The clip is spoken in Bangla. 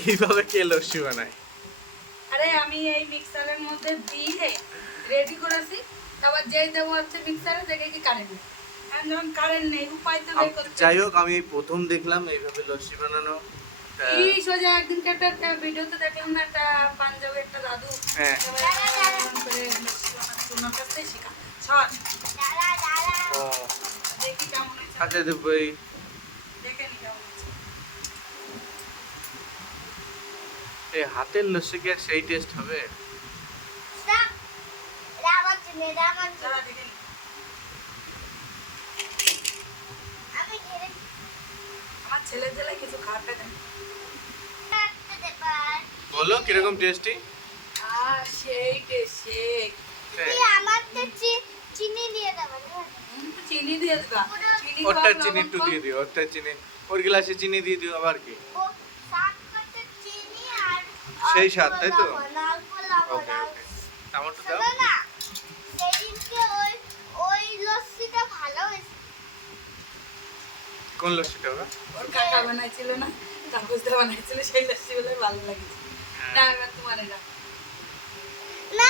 এইভাবে কে লস্যি বানায়? আরে আমি এই মিক্সারের মধ্যে দিয়ে রেডি করেছি, তারপর যেই দেবো হচ্ছে মিক্সারে, দেখে কি কারেন্ট নেই। এখন যখন কারেন্ট নেই, উপায় তো বের করতে যাই হোক, আমি প্রথম দেখলাম এইভাবে লস্যি বানানো। কি সোজা একদিনকে একটা ভিডিওতে দেখলাম না, একটা পাঞ্জাবি একটা দাদু হ্যাঁ। ওনার কাছ থেকে শেখা। সর, ও, দেখি কেমন হয়েছে, আচ্ছা ভাই, দেখে নি কেমন হয়েছে। এই হাতের লস্যি কি আর সেই টেস্ট হবে? দাঁড়া, দেখে নি। আমার ছেলের জেলায় কিছু খাওয়াটা দেন। বলো কিরকম টেস্টি? সেই টেস্ট, সেই চিনি দিয়ে দেবো। চিনি দিয়ে দিবা। চিনি ওরটা কম, চিনি লবণ একটু কম। দিয়ে দিও, ওরটা চিনি, ওর গ্লাসে চিনি দিয়ে দিও আবার কি? চিনি আর সেই স্বাদ, তাই তো? অল্প লবণ, ওকে ওকে, টমেটো দাও। শোনো না, সেদিনকে ওই লস্যিটা ভালো হয়েছে। কোন লস্যিটা হবে? ওর কাকা বানাইছিল না, কাকুসদা বানাইছিল, সেই লস্যি গুলো ভালো লাগছে। না এবার তোমার এটা না